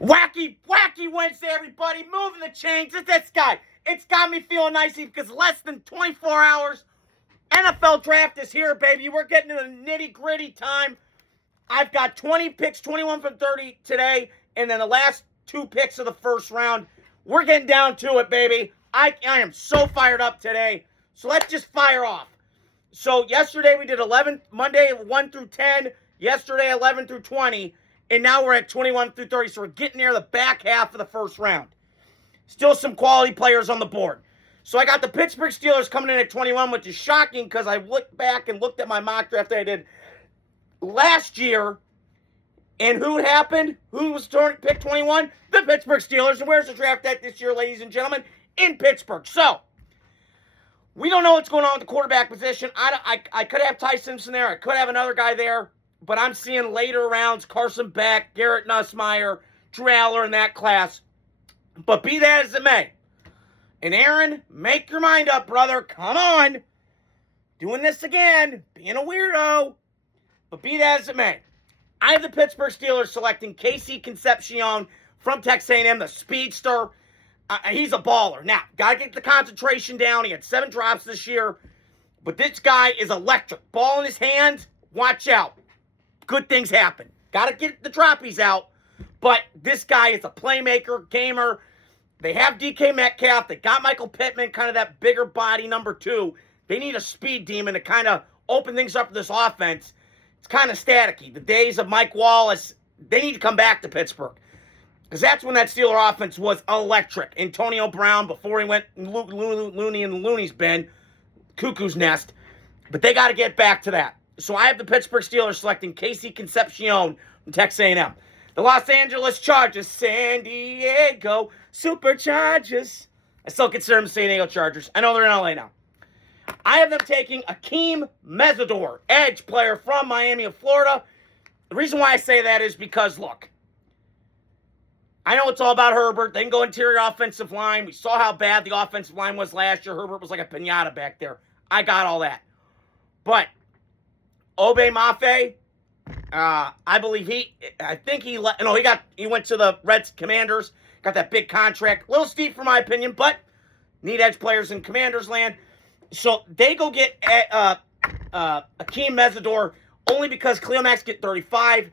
Wacky Wednesday, everybody. Moving the chains. It's this guy. It's got me feeling nicey because less than 24 hours. NFL draft is here, baby. We're getting to the nitty-gritty time. I've got 20 picks, 21 from 30 today, and then the last 2 picks of the first round. We're getting down to it, baby. I am so fired up today. So let's just fire off. So yesterday we did Monday 1 through 10, yesterday 11 through 20, and now we're at 21 through 30. So we're getting near the back half of the first round. Still some quality players on the board. So I got the Pittsburgh Steelers coming in at 21, which is shocking because I looked back and looked at my mock draft that I did last year. And who happened? Who was picked 21? The Pittsburgh Steelers. And where's the draft at this year, ladies and gentlemen? In Pittsburgh. So, we don't know what's going on with the quarterback position. I could have Ty Simpson there. I could have another guy there. But I'm seeing later rounds, Carson Beck, Garrett Nussmeier, Drew Aller in that class. But be that as it may. And Aaron, make your mind up, brother. Come on. Doing this again. Being a weirdo. But be that as it may. I have the Pittsburgh Steelers selecting Casey Concepcion from Texas A&M, the speedster. He's a baller. Now, got to get the concentration down. He had 7 drops this year. But this guy is electric. Ball in his hands. Watch out. Good things happen. Got to get the droppies out. But this guy is a playmaker, gamer. They have DK Metcalf. They got Michael Pittman, kind of that bigger body number 2. They need a speed demon to kind of open things up for this offense. It's kind of staticky. The days of Mike Wallace, they need to come back to Pittsburgh. Because that's when that Steeler offense was electric. Antonio Brown, before he went loony in the Looney's bin, cuckoo's nest. But they got to get back to that. So I have the Pittsburgh Steelers selecting Casey Concepcion from Texas A&M. The Los Angeles Chargers, San Diego Superchargers. I still consider them San Diego Chargers. I know they're in LA now. I have them taking Akeem Mesidor, edge player from Miami of Florida. The reason why I say that is because, look, I know it's all about Herbert. They can go interior offensive line. We saw how bad the offensive line was last year. Herbert was like a piñata back there. I got all that. But Obey Mafe, I believe he went to the Reds Commanders, got that big contract. A little steep for my opinion, but need edge players in Commanders land. So they go get Akeem Mesidor only because Khalil Mack's get 35.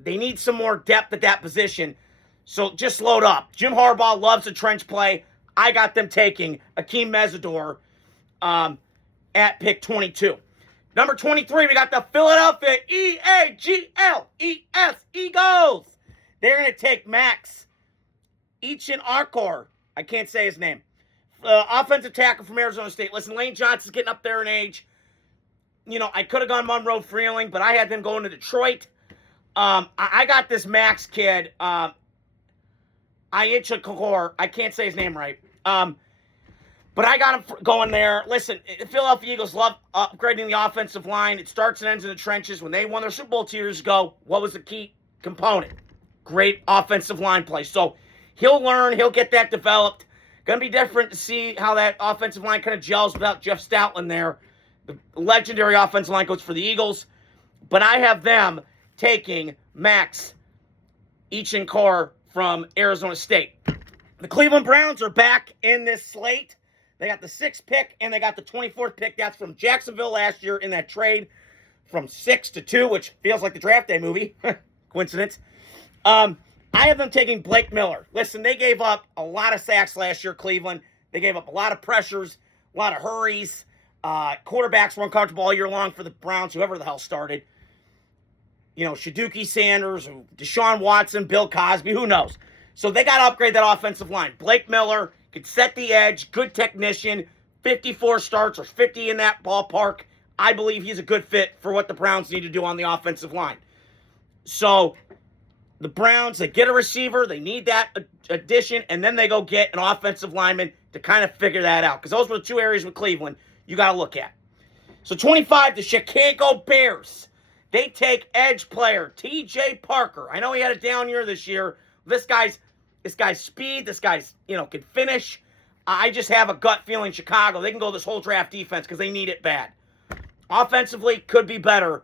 They need some more depth at that position. So just load up. Jim Harbaugh loves a trench play. I got them taking Akeem Mesidor at pick 22. Number 23, we got the Philadelphia Eagles. Eagles. They're going to take Max Ichenarcor. I can't say his name. Offensive tackle from Arizona State. Listen, Lane Johnson's getting up there in age. You know, I could have gone Monroe Freeling, but I had them going to Detroit. I got this Max kid, Ichenarcor. I can't say his name right. But I got him going there. Listen, the Philadelphia Eagles love upgrading the offensive line. It starts and ends in the trenches. When they won their Super Bowl 2 years ago, what was the key component? Great offensive line play. So he'll learn. He'll get that developed. Going to be different to see how that offensive line kind of gels without Jeff Stoutland there. The legendary offensive line coach for the Eagles. But I have them taking Max Ichenarcor from Arizona State. The Cleveland Browns are back in this slate. They got the 6th pick, and they got the 24th pick. That's from Jacksonville last year in that trade from 6 to 2, which feels like the draft day movie. Coincidence. I have them taking Blake Miller. Listen, they gave up a lot of sacks last year, Cleveland. They gave up a lot of pressures, a lot of hurries. Quarterbacks were uncomfortable all year long for the Browns, whoever the hell started. You know, Shaduki Sanders, Deshaun Watson, Bill Cosby, who knows? So they got to upgrade that offensive line. Blake Miller could set the edge, good technician, 54 starts or 50 in that ballpark. I believe he's a good fit for what the Browns need to do on the offensive line. So the Browns, they get a receiver, they need that addition, and then they go get an offensive lineman to kind of figure that out. Because those were the 2 areas with Cleveland you got to look at. So 25, the Chicago Bears. They take edge player T.J. Parker. I know he had a down year this year. This guy's speed. This guy's, can finish. I just have a gut feeling Chicago, they can go this whole draft defense because they need it bad. Offensively, could be better.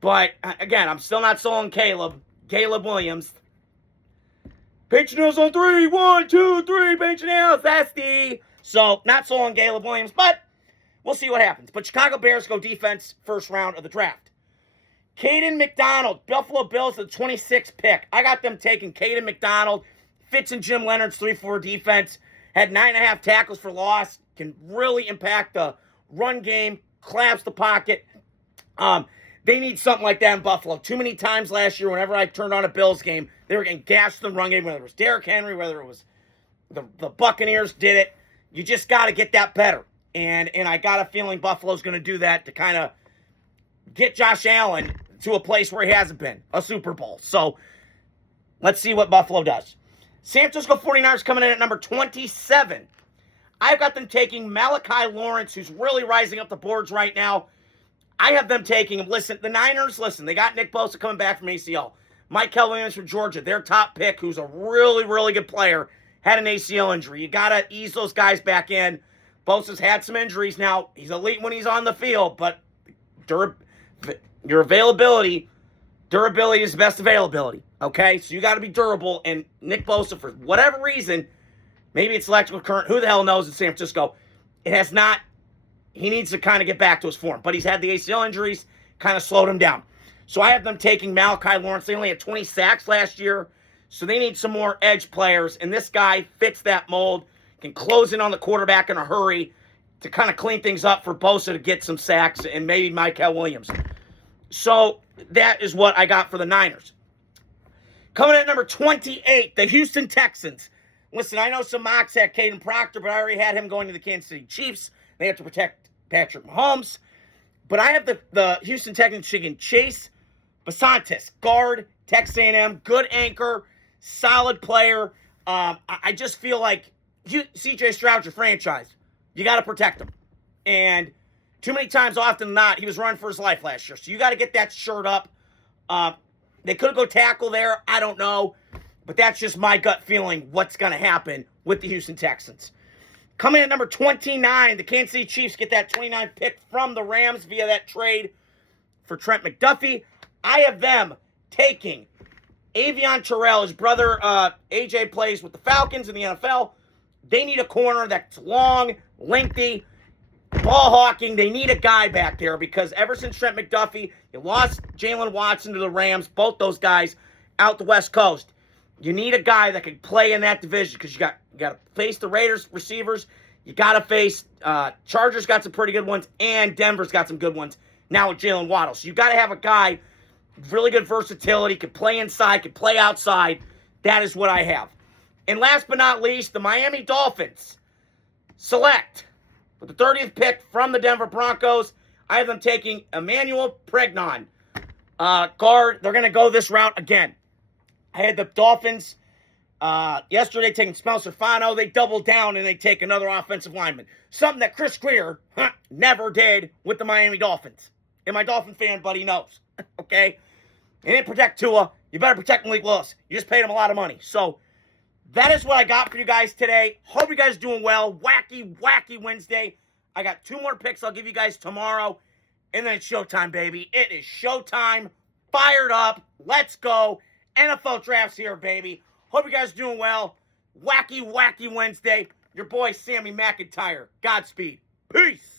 But, again, I'm still not sold on Caleb Williams. Paige nails on 3. 1, 2, 3. Paige nails. That's the. So, not so on Caleb Williams, but we'll see what happens. But Chicago Bears go defense first round of the draft. Caden McDonald, Buffalo Bills, the 26th pick. I got them taking Caden McDonald. Fits in Jim Leonard's 3-4 defense. Had 9.5 tackles for loss. Can really impact the run game. Collapse the pocket. They need something like that in Buffalo. Too many times last year, whenever I turned on a Bills game, they were getting gashed in the run game, whether it was Derrick Henry, whether it was the Buccaneers did it. You just got to get that better. And I got a feeling Buffalo's going to do that to kind of get Josh Allen to a place where he hasn't been, a Super Bowl. So let's see what Buffalo does. San Francisco 49ers coming in at number 27. I've got them taking Malachi Lawrence, who's really rising up the boards right now. I have them taking him. Listen, the Niners, they got Nick Bosa coming back from ACL. Michael Williams from Georgia, their top pick, who's a really, really good player, had an ACL injury. You got to ease those guys back in. Bosa's had some injuries now. He's elite when he's on the field, but your durability is the best availability, okay? So you got to be durable, and Nick Bosa, for whatever reason, maybe it's electrical current, who the hell knows in San Francisco, he needs to kind of get back to his form. But he's had the ACL injuries, kind of slowed him down. So I have them taking Malachi Lawrence. They only had 20 sacks last year, so they need some more edge players. And this guy fits that mold, can close in on the quarterback in a hurry to kind of clean things up for Bosa to get some sacks and maybe Michael Williams. So that is what I got for the Niners. Coming in at number 28, the Houston Texans. Listen, I know some mocks had Caden Proctor, but I already had him going to the Kansas City Chiefs. They have to protect Patrick Mahomes. But I have the Houston Texans taking Chase Basantis, guard, Texas A&M, good anchor, solid player. I just feel like C.J. Stroud's your franchise. You got to protect him. And too many times, often than not, he was running for his life last year. So you got to get that shirt up. They could go tackle there. I don't know. But that's just my gut feeling what's going to happen with the Houston Texans. Coming in at number 29, the Kansas City Chiefs get that 29 pick from the Rams via that trade for Trent McDuffie. I have them taking Avion Terrell. His brother AJ plays with the Falcons in the NFL. They need a corner that's long, lengthy, ball hawking. They need a guy back there because ever since Trent McDuffie, you lost Jalen Watson to the Rams, both those guys out the West Coast. You need a guy that can play in that division because you got to face the Raiders receivers. You got to face Chargers got some pretty good ones, and Denver's got some good ones now with Jalen Waddle. So you got to have a guy, really good versatility, can play inside, can play outside. That is what I have. And last but not least, the Miami Dolphins select with the 30th pick from the Denver Broncos. I have them taking Emmanuel Pregnon, guard. They're going to go this route again. I had the Dolphins yesterday taking Spencer Fano. They double down and they take another offensive lineman. Something that Chris Greer never did with the Miami Dolphins. And my Dolphin fan buddy knows. Okay? You didn't protect Tua. You better protect Malik Willis. You just paid him a lot of money. So that is what I got for you guys today. Hope you guys are doing well. Wacky, wacky Wednesday. I got 2 more picks I'll give you guys tomorrow. And then it's showtime, baby. It is showtime. Fired up. Let's go. NFL drafts here, baby. Hope you guys are doing well. Wacky, wacky Wednesday. Your boy, Sammy McIntyre. Godspeed. Peace.